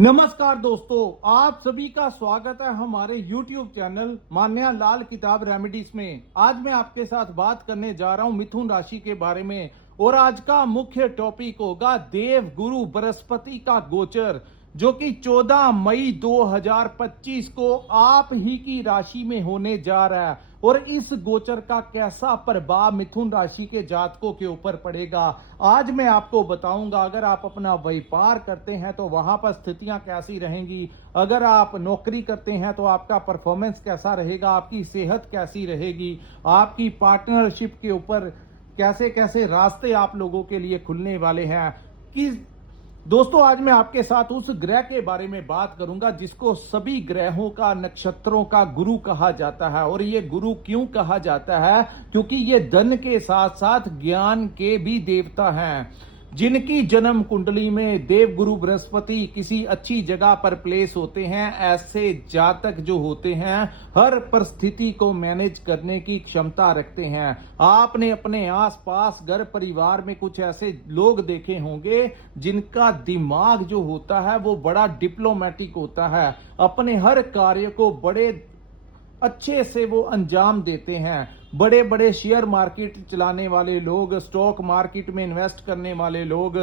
नमस्कार दोस्तों, आप सभी का स्वागत है हमारे YouTube चैनल मान्या लाल किताब रेमेडीज में। आज मैं आपके साथ बात करने जा रहा हूं मिथुन राशि के बारे में और आज का मुख्य टॉपिक होगा देव गुरु बृहस्पति का गोचर, जो कि 14 मई 2025 को आप ही की राशि में होने जा रहा है। और इस गोचर का कैसा प्रभाव मिथुन राशि के जातकों के ऊपर पड़ेगा, आज मैं आपको बताऊंगा। अगर आप अपना व्यापार करते हैं तो वहां पर स्थितियां कैसी रहेंगी, अगर आप नौकरी करते हैं तो आपका परफॉर्मेंस कैसा रहेगा, आपकी सेहत कैसी रहेगी, आपकी पार्टनरशिप के ऊपर कैसे कैसे रास्ते आप लोगों के लिए खुलने वाले हैं। कि दोस्तों, आज मैं आपके साथ उस ग्रह के बारे में बात करूंगा जिसको सभी ग्रहों का, नक्षत्रों का गुरु कहा जाता है। और ये गुरु क्यों कहा जाता है? क्योंकि ये धन के साथ साथ ज्ञान के भी देवता हैं। जिनकी जन्म कुंडली में देव गुरु बृहस्पति किसी अच्छी जगह पर प्लेस होते हैं, ऐसे जातक जो होते हैं हर परिस्थिति को मैनेज करने की क्षमता रखते हैं। आपने अपने आसपास घर परिवार में कुछ ऐसे लोग देखे होंगे जिनका दिमाग जो होता है वो बड़ा डिप्लोमेटिक होता है, अपने हर कार्य को बड़े अच्छे से वो अंजाम देते हैं। बड़े बड़े शेयर मार्केट चलाने वाले लोग, स्टॉक मार्केट में इन्वेस्ट करने वाले लोग,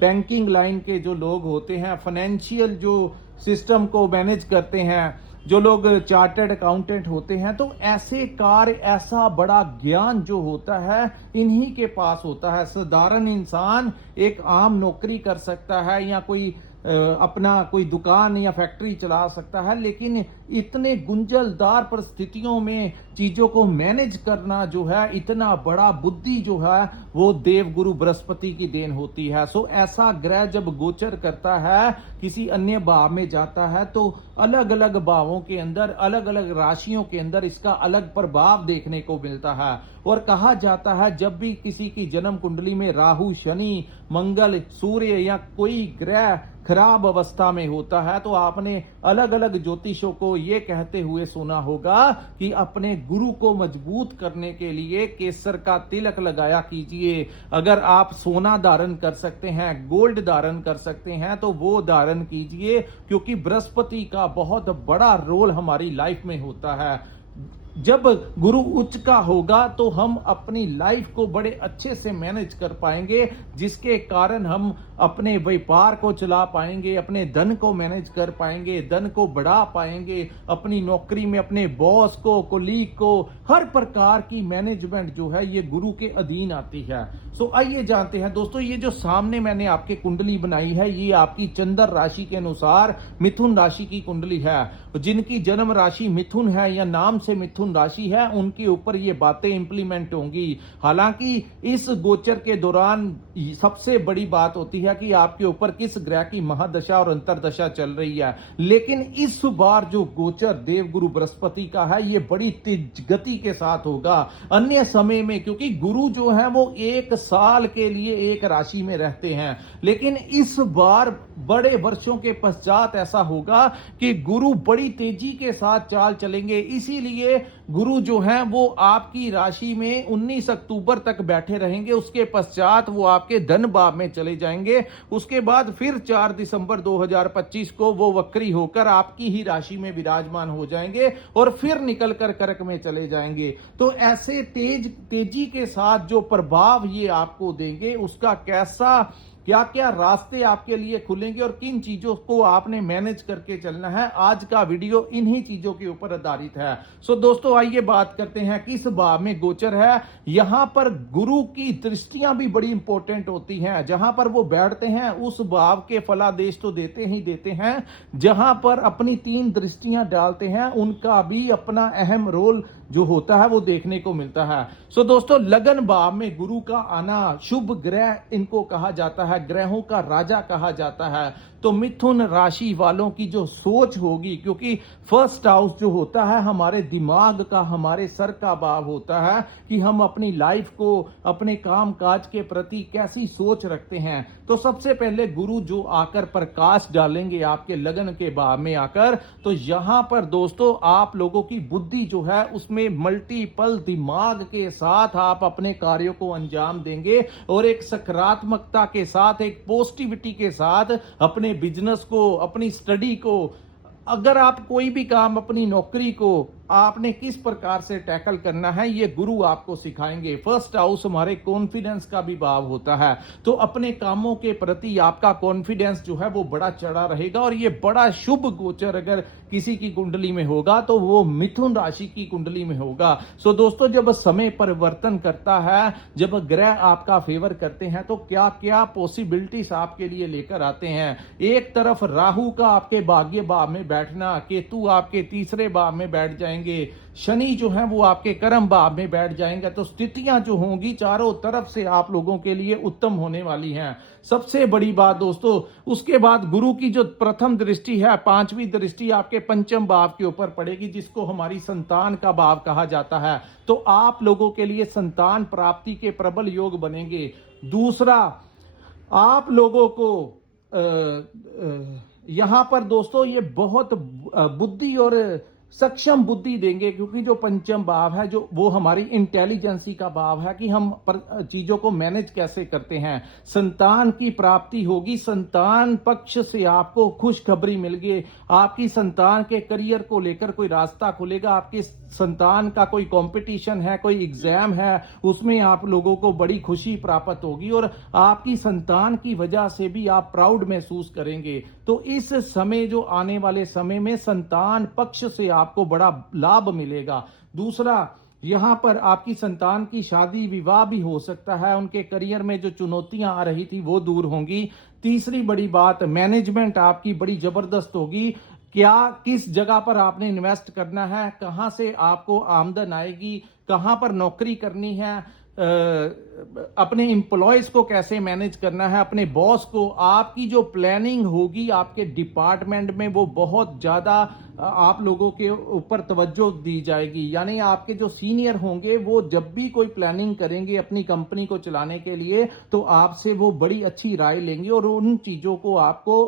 बैंकिंग लाइन के जो लोग होते हैं, फाइनेंशियल जो सिस्टम को मैनेज करते हैं, जो लोग चार्टर्ड अकाउंटेंट होते हैं, तो ऐसे कार्य, ऐसा बड़ा ज्ञान जो होता है इन्हीं के पास होता है। साधारण इंसान एक आम नौकरी कर सकता है या कोई अपना कोई दुकान या फैक्ट्री चला सकता है, लेकिन इतने गुंजलदार परिस्थितियों में चीजों को मैनेज करना जो है, इतना बड़ा बुद्धि जो है, वो देव गुरु बृहस्पति की देन होती है। सो ऐसा ग्रह जब गोचर करता है, किसी अन्य भाव में जाता है, तो अलग अलग भावों के अंदर, अलग अलग राशियों के अंदर इसका अलग प्रभाव देखने को मिलता है। और कहा जाता है जब भी किसी की जन्म कुंडली में राहु, शनि, मंगल, सूर्य या कोई ग्रह खराब अवस्था में होता है, तो आपने अलग अलग ज्योतिषों को ये कहते हुए सुना होगा कि अपने गुरु को मजबूत करने के लिए केसर का तिलक लगाया कीजिए। अगर आप सोना धारण कर सकते हैं, गोल्ड धारण कर सकते हैं, तो वो धारण कीजिए, क्योंकि बृहस्पति का बहुत बड़ा रोल हमारी लाइफ में होता है। जब गुरु उच्च का होगा तो हम अपनी लाइफ को बड़े अच्छे से मैनेज कर पाएंगे, जिसके कारण हम अपने व्यापार को चला पाएंगे, अपने धन को मैनेज कर पाएंगे, धन को बढ़ा पाएंगे, अपनी नौकरी में अपने बॉस को, कोलीग को, हर प्रकार की मैनेजमेंट जो है ये गुरु के अधीन आती है। सो आइए जानते हैं दोस्तों, ये जो सामने मैंने आपके कुंडली बनाई है, ये आपकी चंद्र राशि के अनुसार मिथुन राशि की कुंडली है। जिनकी जन्म राशि मिथुन है या नाम से मिथुन राशि है, उनके ऊपर ये बातें इंप्लीमेंट होंगी। हालांकि इस गोचर के दौरान सबसे बड़ी बात होती है कि आपके ऊपर किस ग्रह की महादशा और अंतरदशा चल रही है। लेकिन इस बार जो गोचर देवगुरु बृहस्पति का है, ये बड़ी तेज गति के साथ होगा। अन्य समय में, क्योंकि गुरु जो है वो एक साल के लिए एक राशि में रहते हैं, लेकिन इस बार बड़े वर्षों के पश्चात ऐसा होगा कि गुरु बड़ी तेजी के साथ चाल चलेंगे। इसीलिए गुरु जो हैं वो आपकी राशि में 19 अक्टूबर तक बैठे रहेंगे। उसके पश्चात वो आपके धन भाव में चले जाएंगे। उसके बाद फिर 4 दिसंबर 2025 को वो वक्री होकर आपकी ही राशि में विराजमान हो जाएंगे और फिर निकल कर कर्क में चले जाएंगे। तो ऐसे तेजी के साथ जो प्रभाव ये आपको देंगे, उसका कैसा, क्या क्या रास्ते आपके लिए खुलेंगे और किन चीजों को आपने मैनेज करके चलना है, आज का वीडियो इन्हीं चीजों के ऊपर आधारित है। सो दोस्तों, आइए बात करते हैं किस भाव में गोचर है। यहां पर गुरु की दृष्टियां भी बड़ी इंपॉर्टेंट होती हैं। जहां पर वो बैठते हैं उस भाव के फलादेश तो देते ही देते हैं। जहां पर अपनी 3 दृष्टियां डालते हैं, उनका भी अपना अहम रोल जो होता है वो देखने को मिलता है। सो दोस्तों, लगन भाव में गुरु का आना, शुभ ग्रह इनको कहा जाता है, ग्रहों का राजा कहा जाता है। तो मिथुन राशि वालों की जो सोच होगी, क्योंकि फर्स्ट हाउस जो होता है हमारे दिमाग का, हमारे सर का भाव होता है कि हम अपनी लाइफ को, अपने काम काज के प्रति कैसी सोच रखते हैं। तो सबसे पहले गुरु जो आकर प्रकाश डालेंगे आपके लगन के भाव में आकर, तो यहां पर दोस्तों आप लोगों की बुद्धि जो है उसमें मल्टीपल दिमाग के साथ आप अपने कार्यों को अंजाम देंगे और एक सकारात्मकता के साथ, एक पॉजिटिविटी के साथ अपने बिजनेस को, अपनी स्टडी को, अगर आप कोई भी काम, अपनी नौकरी को आपने किस प्रकार से टैकल करना है, ये गुरु आपको सिखाएंगे। फर्स्ट हाउस हमारे कॉन्फिडेंस का भी भाव होता है, तो अपने कामों के प्रति आपका कॉन्फिडेंस जो है वो बड़ा चढ़ा रहेगा। और ये बड़ा शुभ गोचर अगर किसी की कुंडली में होगा तो वो मिथुन राशि की कुंडली में होगा। सो दोस्तों, जब समय परिवर्तन करता है, जब ग्रह आपका फेवर करते हैं, तो क्या क्या पॉसिबिलिटीज आपके लिए लेकर आते हैं। एक तरफ राहु का आपके भाग्य भाव में बैठना, केतु आपके तीसरे भाव में बैठ जाएंगे, शनि जो है वो आपके कर्म भाव में बैठ जाएंगे, तो स्थितियां जो होंगी चारों तरफ से आप लोगों के लिए उत्तम होने वाली हैं। सबसे बड़ी बात दोस्तों, उसके बाद गुरु की जो प्रथम दृष्टि है, पांचवी दृष्टि आपके पंचम भाव के ऊपर पड़ेगी, जिसको हमारी संतान का भाव कहा जाता है। तो आप लोगों के लिए संतान प्राप्ति के प्रबल योग बनेंगे। दूसरा, आप लोगों को यहां पर दोस्तों ये बहुत बुद्धि और सक्षम बुद्धि देंगे, क्योंकि जो पंचम भाव है जो वो हमारी इंटेलिजेंसी का भाव है कि हम चीजों को मैनेज कैसे करते हैं। संतान की प्राप्ति होगी, संतान पक्ष से आपको खुशखबरी मिल गई, आपकी संतान के करियर को लेकर कोई रास्ता खुलेगा, आपकी संतान का कोई कंपटीशन है, कोई एग्जाम है, उसमें आप लोगों को बड़ी खुशी प्राप्त होगी और आपकी संतान की वजह से भी आप प्राउड महसूस करेंगे। तो इस समय, जो आने वाले समय में संतान पक्ष से आपको बड़ा लाभ मिलेगा। दूसरा, यहां पर आपकी संतान की शादी विवाह भी हो सकता है, उनके करियर में जो चुनौतियां आ रही थी वो दूर होंगी। तीसरी बड़ी बात, मैनेजमेंट आपकी बड़ी जबरदस्त होगी। क्या किस जगह पर आपने इन्वेस्ट करना है, कहां से आपको आमदन आएगी, कहां पर नौकरी करनी है, अपने एम्प्लॉयज को कैसे मैनेज करना है, अपने बॉस को, आपकी जो प्लानिंग होगी आपके डिपार्टमेंट में वो बहुत ज्यादा आप लोगों के ऊपर तवज्जो दी जाएगी। यानी आपके जो सीनियर होंगे वो जब भी कोई प्लानिंग करेंगे अपनी कंपनी को चलाने के लिए, तो आपसे वो बड़ी अच्छी राय लेंगे और उन चीजों को आपको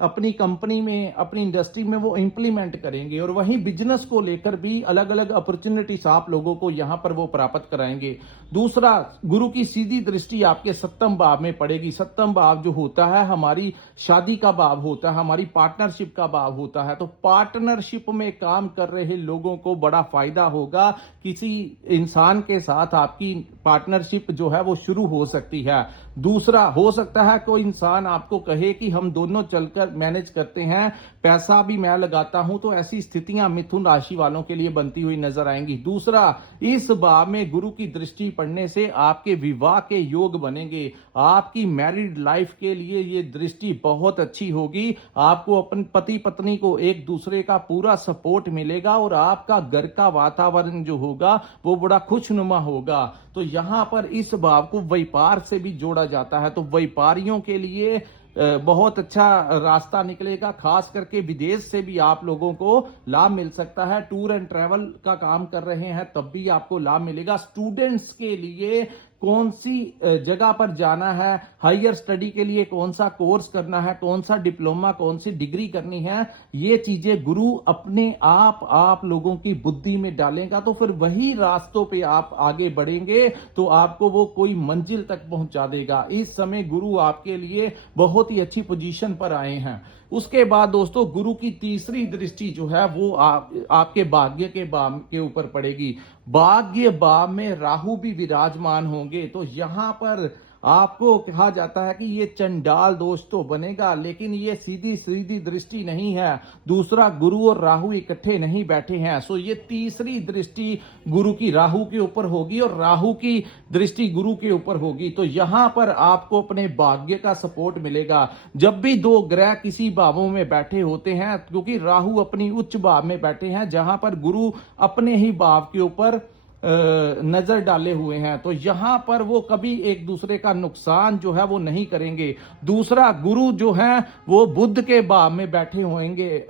अपनी कंपनी में, अपनी इंडस्ट्री में वो इंप्लीमेंट करेंगे। और वहीं बिजनेस को लेकर भी अलग अलग अपॉर्चुनिटीज आप लोगों को यहां पर वो प्राप्त कराएंगे। दूसरा, गुरु की सीधी दृष्टि आपके सप्तम भाव में पड़ेगी। सप्तम भाव जो होता है हमारी शादी का भाव होता है, हमारी पार्टनरशिप का भाव होता है। तो पार्टनरशिप में काम कर रहे लोगों को बड़ा फायदा होगा। किसी इंसान के साथ आपकी पार्टनरशिप जो है वो शुरू हो सकती है। दूसरा, हो सकता है कोई इंसान आपको कहे कि हम दोनों चलकर मैनेज करते हैं, पैसा भी मैं लगाता हूं, तो ऐसी स्थितियां मिथुन राशि वालों के लिए बनती हुई नजर आएंगी। दूसरा, इस भाव में गुरु की दृष्टि पड़ने से आपके विवाह के योग बनेंगे। आपकी मैरिड लाइफ के लिए ये दृष्टि बहुत अच्छी होगी। आपको अपने पति पत्नी को एक दूसरे का पूरा सपोर्ट मिलेगा और आपका घर का वातावरण जो होगा वो बड़ा खुशनुमा होगा। तो यहां पर इस भाव को व्यापार से भी जोड़ा जाता है, तो व्यापारियों के लिए बहुत अच्छा रास्ता निकलेगा। खास करके विदेश से भी आप लोगों को लाभ मिल सकता है। टूर एंड ट्रैवल का काम कर रहे हैं तब भी आपको लाभ मिलेगा। स्टूडेंट्स के लिए कौन सी जगह पर जाना है, हायर स्टडी के लिए कौन सा कोर्स करना है, कौन सा डिप्लोमा, कौन सी डिग्री करनी है, ये चीजें गुरु अपने आप लोगों की बुद्धि में डालेगा। तो फिर वही रास्तों पे आप आगे बढ़ेंगे तो आपको वो कोई मंजिल तक पहुंचा देगा। इस समय गुरु आपके लिए बहुत ही अच्छी पोजीशन पर आए हैं। उसके बाद दोस्तों, गुरु की तीसरी दृष्टि जो है वो आपके भाग्य के भाव के ऊपर पड़ेगी। भाग्य भाव में राहु भी विराजमान होंगे, तो यहां पर आपको कहा जाता है कि ये चंडाल दोष तो बनेगा, लेकिन ये सीधी सीधी दृष्टि नहीं है। दूसरा, गुरु और राहु इकट्ठे नहीं बैठे हैं, सो ये तीसरी दृष्टि गुरु की राहु के ऊपर होगी और राहु की दृष्टि गुरु के ऊपर होगी। तो यहां पर आपको अपने भाग्य का सपोर्ट मिलेगा। जब भी दो ग्रह किसी भावों में बैठे होते हैं, क्योंकि राहु अपनी उच्च भाव में बैठे हैं जहां पर गुरु अपने ही भाव के ऊपर नजर डाले हुए हैं, तो यहां पर वो कभी एक दूसरे का नुकसान जो है वो नहीं करेंगे। दूसरा, गुरु जो है वो बुध के भाव में बैठे होंगे,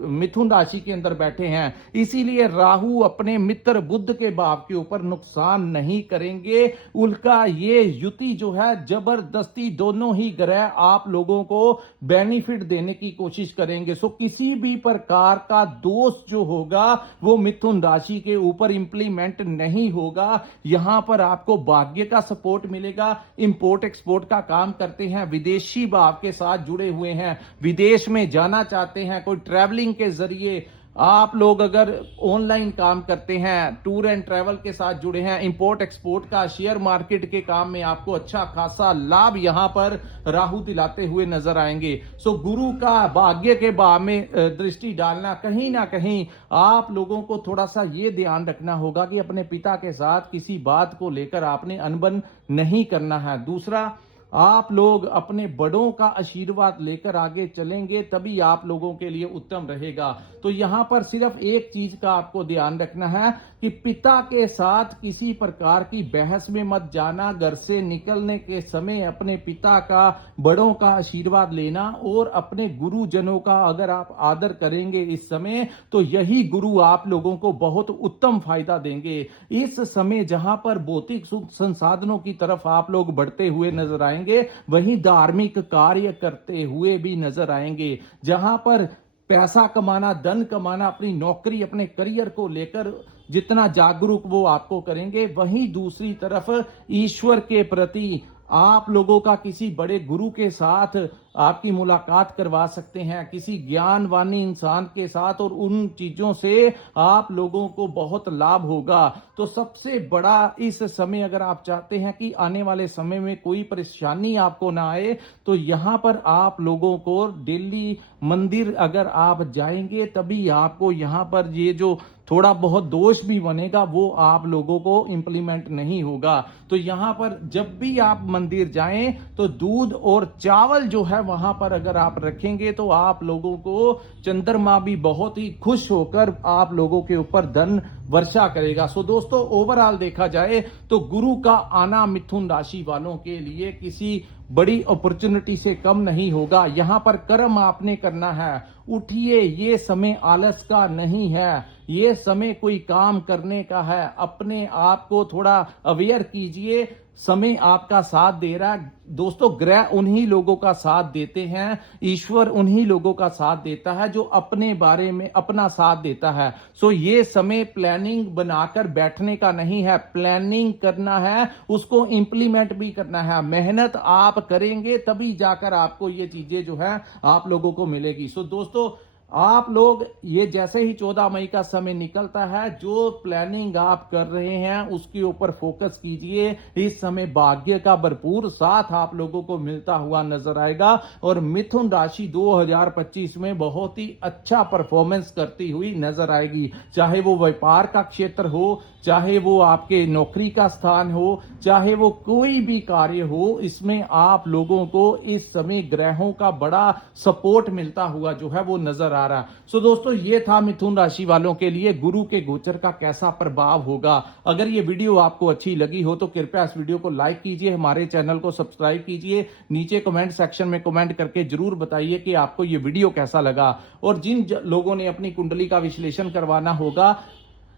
मिथुन राशि के अंदर बैठे हैं, इसीलिए राहु अपने मित्र बुध के भाव के ऊपर नुकसान नहीं करेंगे। उनका ये युति जो है जबरदस्ती दोनों ही ग्रह आप लोगों को बेनिफिट देने की कोशिश करेंगे। सो किसी भी प्रकार का दोष जो होगा वो मिथुन राशि के ऊपर इंप्लीमेंट नहीं होगा। यहाँ पर आपको भाग्य का सपोर्ट मिलेगा। इंपोर्ट एक्सपोर्ट का काम करते हैं, विदेशी भाव के साथ जुड़े हुए हैं, विदेश में जाना चाहते हैं, कोई ट्रैवलिंग के जरिए आप लोग अगर ऑनलाइन काम करते हैं, टूर एंड ट्रैवल के साथ जुड़े हैं, इंपोर्ट एक्सपोर्ट का, शेयर मार्केट के काम में आपको अच्छा खासा लाभ यहां पर राहु दिलाते हुए नजर आएंगे। सो गुरु का भाग्य के भाव में दृष्टि डालना, कहीं ना कहीं आप लोगों को थोड़ा सा ये ध्यान रखना होगा कि अपने पिता के साथ किसी बात को लेकर आपने अनबन नहीं करना है। दूसरा, आप लोग अपने बड़ों का आशीर्वाद लेकर आगे चलेंगे, तभी आप लोगों के लिए उत्तम रहेगा। तो यहां पर सिर्फ एक चीज का आपको ध्यान रखना है कि पिता के साथ किसी प्रकार की बहस में मत जाना। घर से निकलने के समय अपने पिता का, बड़ों का आशीर्वाद लेना और अपने गुरुजनों का अगर आप आदर करेंगे इस समय, तो यही गुरु आप लोगों को बहुत उत्तम फायदा देंगे। इस समय जहां पर भौतिक सुख संसाधनों की तरफ आप लोग बढ़ते हुए नजर आएंगे, वहीं धार्मिक कार्य करते हुए भी नजर आएंगे। जहां पर पैसा कमाना, धन कमाना, अपनी नौकरी, अपने करियर को लेकर जितना जागरूक वो आपको करेंगे, वहीं दूसरी तरफ ईश्वर के प्रति आप लोगों का किसी बड़े गुरु के साथ आपकी मुलाकात करवा सकते हैं, किसी ज्ञानवानी इंसान के साथ, और उन चीजों से आप लोगों को बहुत लाभ होगा। तो सबसे बड़ा इस समय, अगर आप चाहते हैं कि आने वाले समय में कोई परेशानी आपको ना आए, तो यहां पर आप लोगों को डेली मंदिर अगर आप जाएंगे, तभी आपको यहां पर ये जो थोड़ा बहुत दोष भी बनेगा वो आप लोगों को इंप्लीमेंट नहीं होगा। तो यहां पर जब भी आप मंदिर जाएं, तो दूध और चावल जो है वहां पर अगर आप रखेंगे, तो आप लोगों को चंद्रमा भी बहुत ही खुश होकर आप लोगों के ऊपर धन वर्षा करेगा। सो दोस्तों, ओवरऑल देखा जाए तो गुरु का आना मिथुन राशि वालों के लिए किसी बड़ी अपॉर्चुनिटी से कम नहीं होगा। यहां पर कर्म आपने करना है। उठिए, ये समय आलस का नहीं है, ये समय कोई काम करने का है। अपने आप को थोड़ा अवेयर कीजिए, समय आपका साथ दे रहा है। दोस्तों, ग्रह उन्हीं लोगों का साथ देते हैं, ईश्वर उन्हीं लोगों का साथ देता है जो अपने बारे में अपना साथ देता है। सो ये समय प्लानिंग बनाकर बैठने का नहीं है, प्लानिंग करना है, उसको इंप्लीमेंट भी करना है। मेहनत आप करेंगे तभी जाकर आपको ये चीजें जो है आप लोगों को मिलेगी। सो दोस्तों, आप लोग ये जैसे ही 14 मई का समय निकलता है, जो प्लानिंग आप कर रहे हैं उसके ऊपर फोकस कीजिए। इस समय भाग्य का भरपूर साथ आप लोगों को मिलता हुआ नजर आएगा और मिथुन राशि 2025 में बहुत ही अच्छा परफॉर्मेंस करती हुई नजर आएगी। चाहे वो व्यापार का क्षेत्र हो, चाहे वो आपके नौकरी का स्थान हो, चाहे वो कोई भी कार्य हो, इसमें आप लोगों को इस समय ग्रहों का बड़ा सपोर्ट मिलता हुआ जो है वो नजर आ रहा है। सो दोस्तों, ये था मिथुन राशि वालों के लिए गुरु के गोचर का कैसा प्रभाव होगा। अगर ये वीडियो आपको अच्छी लगी हो तो कृपया इस वीडियो को लाइक कीजिए, हमारे चैनल को सब्सक्राइब कीजिए, नीचे कमेंट सेक्शन में कमेंट करके जरूर बताइए कि आपको ये वीडियो कैसा लगा। और जिन लोगों ने अपनी कुंडली का विश्लेषण करवाना होगा,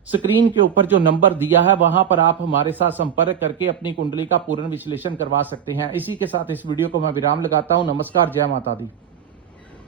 स्क्रीन के ऊपर जो नंबर दिया है वहां पर आप हमारे साथ संपर्क करके अपनी कुंडली का पूर्ण विश्लेषण करवा सकते हैं। इसी के साथ इस वीडियो को मैं विराम लगाता हूं। नमस्कार, जय माता दी।